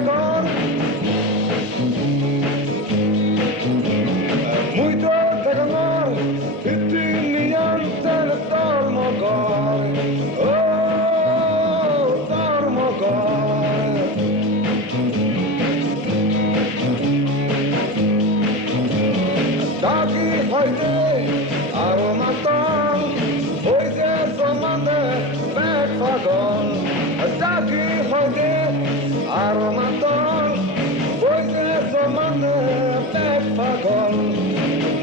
con muito te amor e tiniante de tormogor oh tormogor daqui hoide aromaton hoide somande bekfagon daqui hoide aromaton hoide somande bekfagon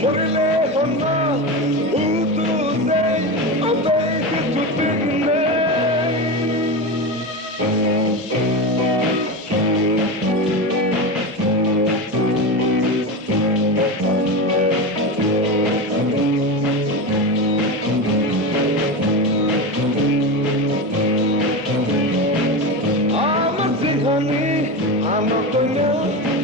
morile honna utu sei obei tu tigne I'm not the